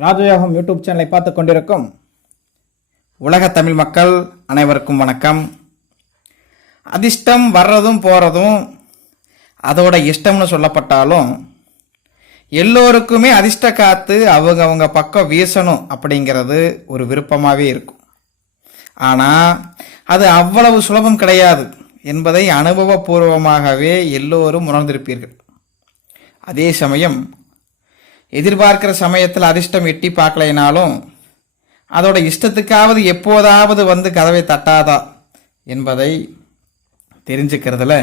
ராஜயோகம் யூடியூப் சேனலை பார்த்து கொண்டிருக்கும் உலக தமிழ் மக்கள் அனைவருக்கும் வணக்கம். அதிர்ஷ்டம் வர்றதும் போகிறதும் அதோட இஷ்டம்னு சொல்லப்பட்டாலும் எல்லோருக்குமே அதிர்ஷ்ட காத்து அவங்க அவங்க பக்கம் வீசணும் அப்படிங்கிறது ஒரு விருப்பமாகவே இருக்கும். ஆனால் அது அவ்வளவு சுலபம் கிடையாது என்பதை அனுபவபூர்வமாகவே எல்லோரும் உணர்ந்திருப்பீர்கள். அதே சமயம் எதிர்பார்க்கிற சமயத்தில் அதிர்ஷ்டம் எட்டி பார்க்கலைனாலும் அதோட இஷ்டத்துக்காவது எப்போதாவது வந்து கதவை தட்டாதா என்பதை தெரிஞ்சுக்கிறதுல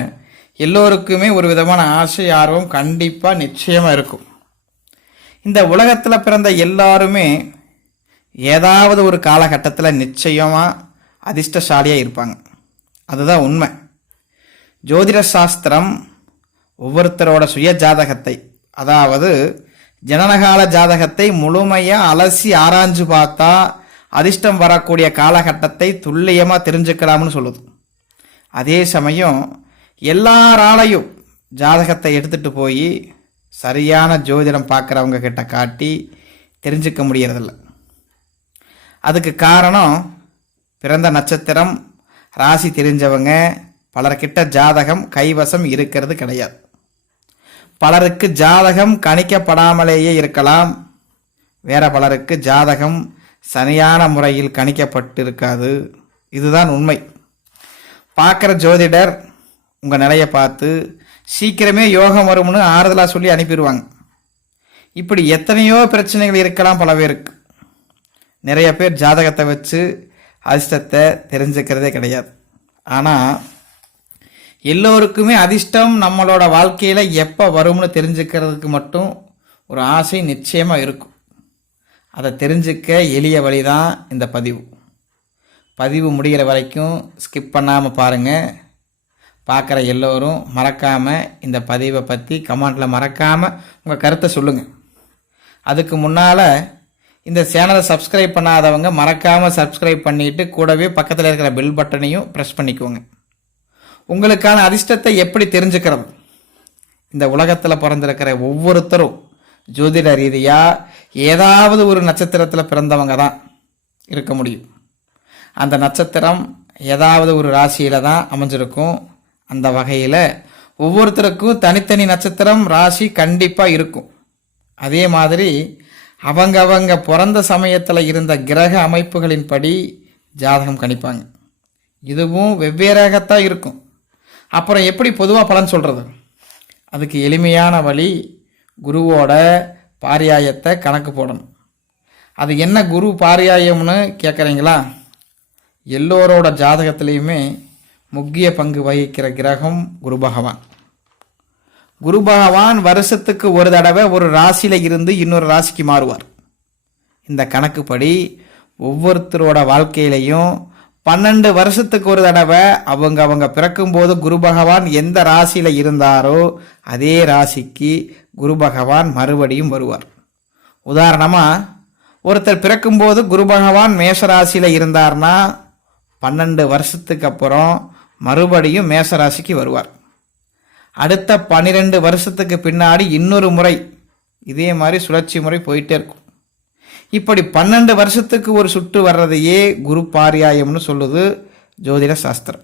எல்லோருக்குமே ஒரு விதமான ஆசை ஆர்வம் கண்டிப்பாக நிச்சயமாக இருக்கும். இந்த உலகத்தில் பிறந்த எல்லாருமே ஏதாவது ஒரு காலகட்டத்தில் நிச்சயமாக அதிர்ஷ்டசாலியாக இருப்பாங்க. அதுதான் உண்மை. ஜோதிட சாஸ்திரம் ஒவ்வொருத்தரோட சுய ஜாதகத்தை அதாவது ஜனனகால ஜாதகத்தை முழுமையாக அலசி ஆராய்ஞ்சு பார்த்தா அதிர்ஷ்டம் வரக்கூடிய காலகட்டத்தை துல்லியமாக தெரிஞ்சுக்கலாம்னு சொல்லுது. அதே சமயம் எல்லாராலையும் ஜாதகத்தை எடுத்துகிட்டு போய் சரியான ஜோதிடம் பார்க்குறவங்க கிட்ட காட்டி தெரிஞ்சுக்க முடியறதில்ல. அதுக்கு காரணம் பிறந்த நட்சத்திரம் ராசி தெரிஞ்சவங்க பலர்கிட்ட ஜாதகம் கைவசம் இருக்கிறது கிடையாது. பலருக்கு ஜாதகம் கணிக்கப்படாமலேயே இருக்கலாம். வேற பலருக்கு ஜாதகம் சரியான முறையில் கணிக்கப்பட்டிருக்காது. இதுதான் உண்மை. பார்க்குற ஜோதிடர் உங்கள் நிலையை பார்த்து சீக்கிரமே யோகம் வரும்னு ஆறுதலாக சொல்லி அனுப்பிடுவாங்க. இப்படி எத்தனையோ பிரச்சனைகள் இருக்கலாம் பல பேருக்கு. நிறைய பேர் ஜாதகத்தை வச்சு அதிர்ஷ்டத்தை தெரிஞ்சுக்கிறதே கிடையாது. ஆனால் எல்லோருக்குமே அதிர்ஷ்டம் நம்மளோட வாழ்க்கையில் எப்போ வரும்னு தெரிஞ்சுக்கிறதுக்கு மட்டும் ஒரு ஆசை நிச்சயமாக இருக்கும். அதை தெரிஞ்சுக்க எளிய வழி தான் இந்த பதிவு. பதிவு முடிகிற வரைக்கும் ஸ்கிப் பண்ணாமல் பாருங்கள் பார்க்குற எல்லோரும் மறக்காமல் இந்த பதிவை பற்றி கமெண்ட்டில் மறக்காமல் உங்கள் கருத்தை சொல்லுங்கள் அதுக்கு முன்னால் இந்த சேனலை சப்ஸ்கிரைப் பண்ணாதவங்க மறக்காமல் சப்ஸ்கிரைப் பண்ணிவிட்டு கூடவே பக்கத்தில் இருக்கிற பெல் பட்டனையும் ப்ரெஸ் பண்ணிக்கோங்க. உங்களுக்கான அதிர்ஷ்டத்தை எப்படி தெரிஞ்சுக்கிறது? இந்த உலகத்தில் பிறந்திருக்கிற ஒவ்வொருத்தரும் ஜோதிட ரீதியாக ஏதாவது ஒரு நட்சத்திரத்தில் பிறந்தவங்க தான் இருக்க முடியும். அந்த நட்சத்திரம் ஏதாவது ஒரு ராசியில் தான் அமைஞ்சிருக்கும். அந்த வகையில் ஒவ்வொருத்தருக்கும் தனித்தனி நட்சத்திரம் ராசி கண்டிப்பாக இருக்கும். அதே மாதிரி அவங்க அவங்க பிறந்த சமயத்தில் இருந்த கிரக அமைப்புகளின்படி ஜாதகம் கணிப்பாங்க. இதுவும் வெவ்வேறாகத்தான் இருக்கும். அப்புறம் எப்படி பொதுவாக பலன் சொல்கிறது அதுக்கு எளிமையான வழி குருவோட பாரியாயத்தை கணக்கு போடணும். அது என்ன குரு பாரியாயம்னு கேட்குறீங்களா எல்லோரோட ஜாதகத்திலையுமே முக்கிய பங்கு வகிக்கிற கிரகம் குரு பகவான். குரு பகவான் வருஷத்துக்கு ஒரு தடவை ஒரு ராசியில் இருந்து இன்னொரு ராசிக்கு மாறுவார். இந்த கணக்குப்படி ஒவ்வொருத்தரோட வாழ்க்கையிலையும் பன்னெண்டு வருஷத்துக்கு ஒரு தடவை அவங்க அவங்க பிறக்கும்போது குரு பகவான் எந்த ராசியில் இருந்தாரோ அதே ராசிக்கு குரு பகவான் மறுபடியும் வருவார். உதாரணமாக ஒருத்தர் பிறக்கும்போது குரு பகவான் மேஷராசியில் இருந்தார்னா பன்னெண்டு வருஷத்துக்கு அப்புறம் மறுபடியும் மேஷராசிக்கு வருவார். அடுத்த பன்னிரெண்டு வருஷத்துக்கு பின்னாடி இன்னொரு முறை இதே மாதிரி சுழற்சி முறை போயிட்டே இருக்கும். இப்படி பன்னெண்டு வருஷத்துக்கு ஒரு சுற்று வர்றதையே குரு பாரியாயம்னு சொல்லுது ஜோதிட சாஸ்திரம்.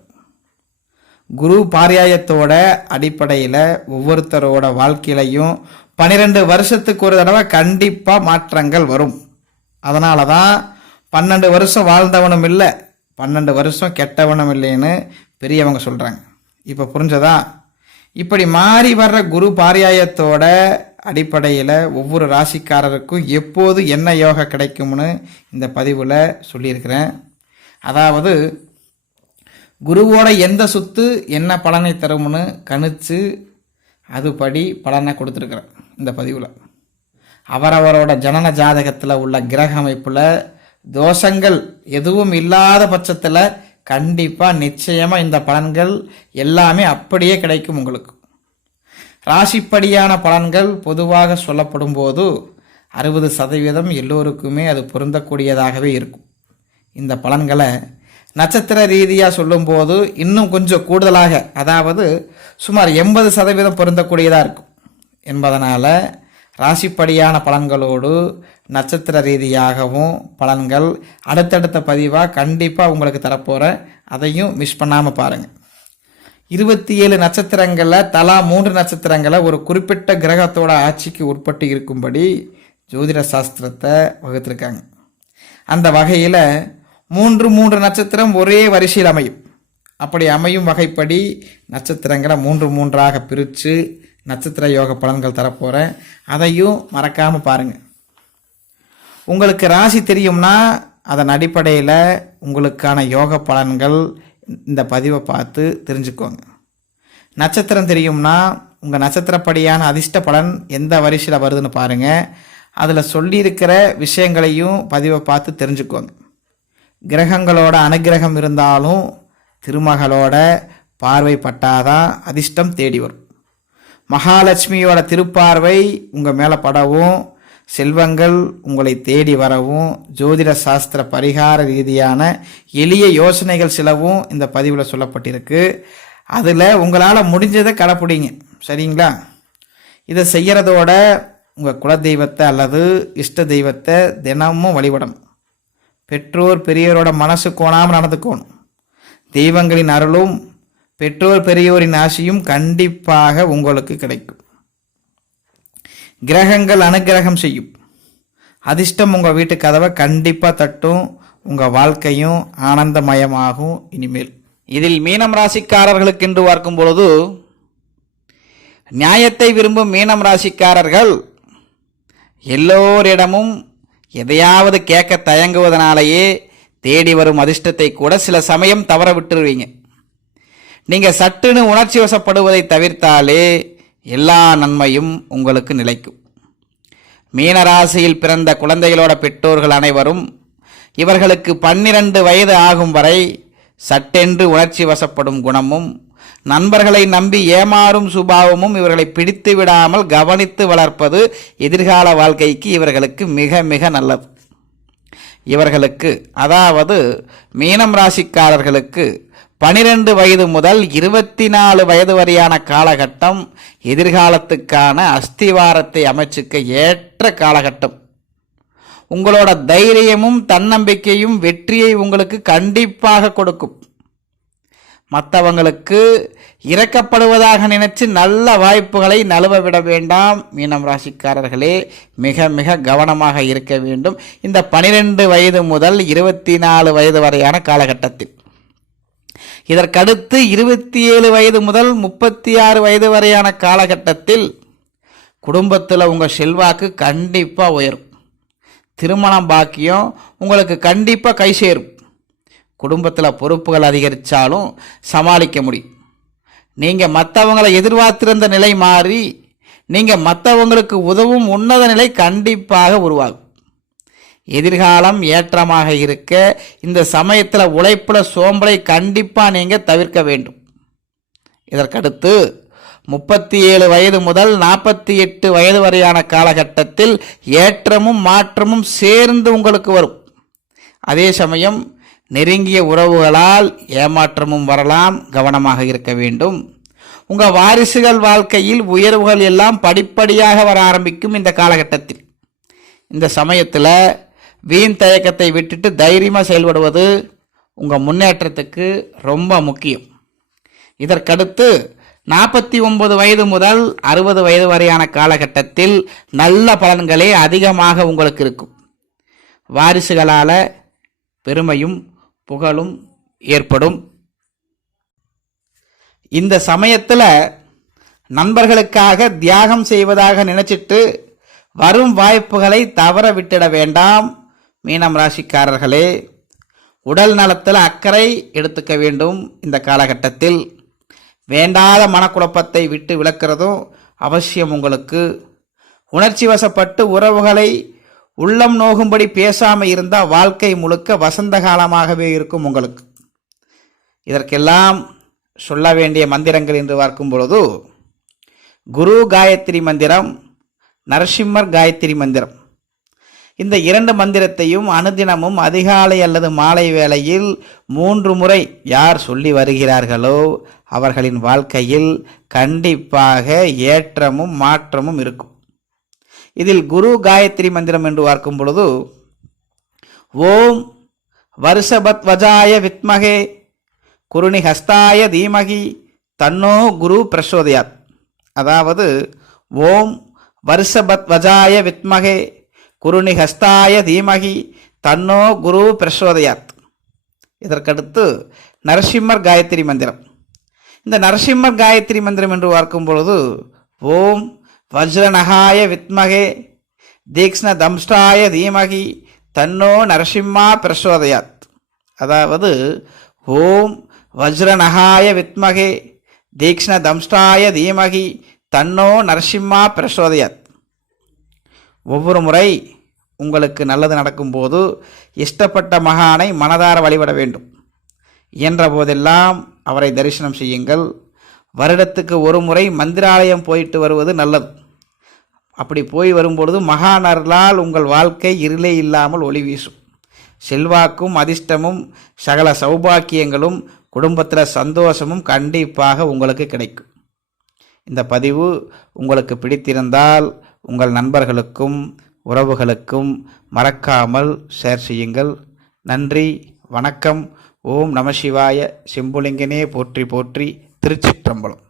குரு பாரியாயத்தோட அடிப்படையில் ஒவ்வொருத்தரோட வாழ்க்கையிலையும் பன்னிரெண்டு வருஷத்துக்கு ஒரு தடவை கண்டிப்பாக மாற்றங்கள் வரும். அதனால தான் பன்னெண்டு வருஷம் வாழ்ந்தவனும் இல்லை பன்னெண்டு வருஷம் கெட்டவனும் இல்லைன்னு பெரியவங்க சொல்கிறாங்க இப்போ புரிஞ்சதா? இப்படி மாறி வர்ற குரு பாரியாயத்தோட அடிப்படையில் ஒவ்வொரு ராசிக்காரருக்கும் எப்போது என்ன யோகா கிடைக்கும்னு இந்த பதிவில் சொல்லியிருக்கிறேன். அதாவது குருவோட எந்த சுத்து என்ன பலனை தரும்னு கணித்து அதுபடி பலனை கொடுத்துருக்குறேன் இந்த பதிவில். அவரவரோட ஜனன ஜாதகத்தில் உள்ள கிரக அமைப்பில் தோஷங்கள் எதுவும் இல்லாத பட்சத்தில் கண்டிப்பாக நிச்சயமாக இந்த பலன்கள் எல்லாமே அப்படியே கிடைக்கும் உங்களுக்கு. ராசிப்படியான பலன்கள் பொதுவாக சொல்லப்படும் போது அறுபது சதவீதம் எல்லோருக்குமே அது பொருந்தக்கூடியதாகவே இருக்கும். இந்த பலன்களை நட்சத்திர ரீதியாக சொல்லும்போது இன்னும் கொஞ்சம் கூடுதலாக அதாவது சுமார் எண்பது சதவீதம் பொருந்தக்கூடியதாக இருக்கும். என்பதனால் ராசிப்படியான பலன்களோடு நட்சத்திர ரீதியாகவும் பலன்கள் அடுத்தடுத்த பதிவாக கண்டிப்பாக உங்களுக்கு தரப்போகிறேன் அதையும் மிஸ் பண்ணாமல் பாருங்கள் இருபத்தி ஏழு நட்சத்திரங்களில் தலா மூன்று நட்சத்திரங்களை ஒரு குறிப்பிட்ட கிரகத்தோட ஆட்சிக்கு உட்பட்டு இருக்கும்படி ஜோதிட சாஸ்திரத்தை வகுத்திருக்காங்க. அந்த வகையில் மூன்று மூன்று நட்சத்திரம் ஒரே வரிசையில் அமையும். அப்படி அமையும் வகைப்படி நட்சத்திரங்களை மூன்று மூன்றாக பிரித்து நட்சத்திர யோக பலன்கள் தரப்போகிறேன் அதையும் மறக்காமல் பாருங்கள் உங்களுக்கு ராசி தெரியும்னா அதன் அடிப்படையில் உங்களுக்கான யோக பலன்கள் இந்த பதிவை பார்த்து தெரிஞ்சுக்கோங்க. நட்சத்திரம் தெரியும்னா உங்கள் நட்சத்திரப்படியான அதிர்ஷ்ட பலன் எந்த வரிசையில் வருதுன்னு பாருங்கள் அதில் சொல்லியிருக்கிற விஷயங்களையும் பதிவை பார்த்து தெரிஞ்சுக்கோங்க. கிரகங்களோட அனுகிரகம் இருந்தாலும் திருமகளோட பார்வை பட்டாதான் அதிர்ஷ்டம் தேடி வரும். மகாலட்சுமியோட திருப்பார்வை உங்கள் மேலே படவும் செல்வங்கள் உங்களை தேடி வரவும் ஜோதிட சாஸ்திர பரிகார ரீதியான எளிய யோசனைகள் சிலவும் இந்த பதிவில் சொல்லப்பட்டிருக்கு. அதில் உங்களால் முடிஞ்சதை கடைப்பிடிங்க. சரிங்களா? இதை செய்கிறதோட உங்கள் குலதெய்வத்தை அல்லது இஷ்ட தெய்வத்தை தினமும் வழிபடணும். பெற்றோர் பெரியோரோட மனசு கோணாமல் நடந்துக்கணும். தெய்வங்களின் அருளும் பெற்றோர் பெரியோரின் ஆசையும் கண்டிப்பாக உங்களுக்கு கிடைக்கும். கிரகங்கள் அனுகிரகம் செய்யும். அதிர்ஷ்டம் உங்கள் வீட்டு கதவை கண்டிப்பாக தட்டும். உங்கள் வாழ்க்கையும் ஆனந்தமயமாகும் இனிமேல். இதில் மீனம் ராசிக்காரர்களுக்கு என்று பார்க்கும் பொழுது நியாயத்தை விரும்பும் மீனம் ராசிக்காரர்கள் எல்லோரிடமும் எதையாவது கேட்க தயங்குவதனாலேயே தேடி வரும் அதிர்ஷ்டத்தை கூட சில சமயம் தவற விட்டுருவீங்க. நீங்கள் சட்டுன்னு உணர்ச்சி வசப்படுவதை தவிர்த்தாலே எல்லா நன்மையும் உங்களுக்கு நிலைக்கும். மீனராசியில் பிறந்த குழந்தைகளோட பெற்றோர்கள் அனைவரும் இவர்களுக்கு பன்னிரண்டு வயது ஆகும் வரை சட்டென்று உணர்ச்சி வசப்படும் குணமும் நண்பர்களை நம்பி ஏமாறும் சுபாவமும் இவர்களை பிடித்து விடாமல் கவனித்து வளர்ப்பது எதிர்கால வாழ்க்கைக்கு இவர்களுக்கு மிக மிக நல்லது. இவர்களுக்கு அதாவது மீனம் ராசிக்காரர்களுக்கு பனிரெண்டு வயது முதல் இருபத்தி நாலு வயது வரையான காலகட்டம் எதிர்காலத்துக்கான அஸ்திவாரத்தை அமைச்சுக்க ஏற்ற காலகட்டம். உங்களோட தைரியமும் தன்னம்பிக்கையும் வெற்றியை உங்களுக்கு கண்டிப்பாக கொடுக்கும். மற்றவங்களுக்கு இறக்கப்படுவதாக நினைச்சு நல்ல வாய்ப்புகளை நழுவ விட வேண்டாம். மீனம் ராசிக்காரர்களே மிக மிக கவனமாக இருக்க வேண்டும். இந்த பனிரெண்டு வயது முதல் இருபத்தி நாலு வயது வரையான காலகட்டத்தில். இதற்கடுத்து இருபத்தி ஏழு வயது முதல் முப்பத்தி ஆறு வயது வரையான காலகட்டத்தில் குடும்பத்தில் உங்கள் செல்வாக்கு கண்டிப்பாக உயரும். திருமணம் பாக்கியம் உங்களுக்கு கண்டிப்பாக கை சேரும். குடும்பத்தில் பொறுப்புகள் அதிகரித்தாலும் சமாளிக்க முடியும். நீங்கள் மற்றவங்களை எதிர்பார்த்திருந்த நிலை மாறி நீங்கள் மற்றவங்களுக்கு உதவும் உன்னத நிலை கண்டிப்பாக உருவாகும். எதிர்காலம் ஏற்றமாக இருக்க இந்த சமயத்தில் உழைப்பில் சோம்பலை கண்டிப்பாக நீங்கள் தவிர்க்க வேண்டும். இதற்கடுத்து முப்பத்தி ஏழு வயது முதல் நாற்பத்தி எட்டு வயது வரையான காலகட்டத்தில் ஏற்றமும் மாற்றமும் சேர்ந்து உங்களுக்கு வரும். அதே சமயம் நெருங்கிய உறவுகளால் ஏமாற்றமும் வரலாம் கவனமாக இருக்க வேண்டும். உங்கள் வாரிசுகள் வாழ்க்கையில் உயர்வுகள் எல்லாம் படிப்படியாக வர ஆரம்பிக்கும் இந்த காலகட்டத்தில். இந்த சமயத்தில் வீண் தயக்கத்தை விட்டுட்டு தைரியமாக செயல்படுவது உங்கள் முன்னேற்றத்துக்கு ரொம்ப முக்கியம். இதற்கடுத்து நாற்பத்தி ஒன்பது வயது முதல் அறுபது வயது வரையான காலகட்டத்தில் நல்ல பலன்களே அதிகமாக உங்களுக்கு இருக்கும். வாரிசுகளால் பெருமையும் புகழும் ஏற்படும். இந்த சமயத்தில் நண்பர்களுக்காக தியாகம் செய்வதாக நினைச்சிட்டு வரும் வாய்ப்புகளை தவற விட்டிட வேண்டாம். மீனம் ராசிக்காரர்களே உடல் நலத்தில் அக்கறை எடுத்துக்க வேண்டும் இந்த காலகட்டத்தில். வேண்டாத மனக்குழப்பத்தை விட்டு விளக்கிறதும் அவசியம் உங்களுக்கு. உணர்ச்சி வசப்பட்டு உறவுகளை உள்ளம் நோகும்படி பேசாமல் இருந்தால் வாழ்க்கை முழுக்க வசந்த காலமாகவே இருக்கும் உங்களுக்கு. இதற்கெல்லாம் சொல்ல வேண்டிய மந்திரங்கள் என்று பார்க்கும் பொழுது குரு காயத்ரி மந்திரம் நரசிம்மர் காயத்ரி மந்திரம். இந்த இரண்டு மந்திரத்தையும் அனுதினமும் அதிகாலை அல்லது மாலை வேளையில் மூன்று முறை யார் சொல்லி வருகிறார்களோ அவர்களின் வாழ்க்கையில் கண்டிப்பாக ஏற்றமும் மாற்றமும் இருக்கும். இதில் குரு காயத்ரி மந்திரம் என்று பார்க்கும் பொழுது ஓம் வருஷபத்வஜாய வித்மகே குருணி ஹஸ்தாய தீமகி தன்னோ குரு பிரசோதயாத். அதாவது ஓம் வருஷபத்வஜாய வித்மகே குருணி ஹஸ்தாய தீமகி தன்னோ குரு பிரசோதயாத். இதற்கடுத்து நரசிம்மர் காயத்ரி மந்திரம். இந்த நரசிம்மர் காயத்ரி மந்திரம் என்று பார்க்கும் பொழுது ஓம் வஜ்ரநகாய வித்மகே தீக்ஷ்ண தம்ஷ்டாய தீமகி தன்னோ நரசிம்மா பிரசோதயாத். அதாவது ஓம் வஜ்ரநகாய வித்மகே தீக்ஷ்ண தம்ஷ்டாய தீமகி தன்னோ நரசிம்மா பிரசோதயாத். ஒவ்வொரு முறை உங்களுக்கு நல்லது நடக்கும்போது இஷ்டப்பட்ட மகானை மனதார வழிபட வேண்டும். இயன்ற போதெல்லாம் அவரை தரிசனம் செய்யுங்கள். வருடத்துக்கு ஒரு முறை மந்திராலயம் போயிட்டு வருவது நல்லது. அப்படி போய் வரும்பொழுது மகானர்களால் உங்கள் வாழ்க்கை இருளே இல்லாமல் ஒளி வீசும். செல்வாக்கும் அதிர்ஷ்டமும் சகல சௌபாக்கியங்களும் குடும்பத்தில் சந்தோஷமும் கண்டிப்பாக உங்களுக்கு கிடைக்கும். இந்த பதிவு உங்களுக்கு பிடித்திருந்தால் உங்கள் நண்பர்களுக்கும் உறவுகளுக்கும் மறக்காமல் ஷேர் செய்யுங்கள். நன்றி வணக்கம். ஓம் நம சிவாய. போற்றி போற்றி திருச்சிற்றம்பலம்.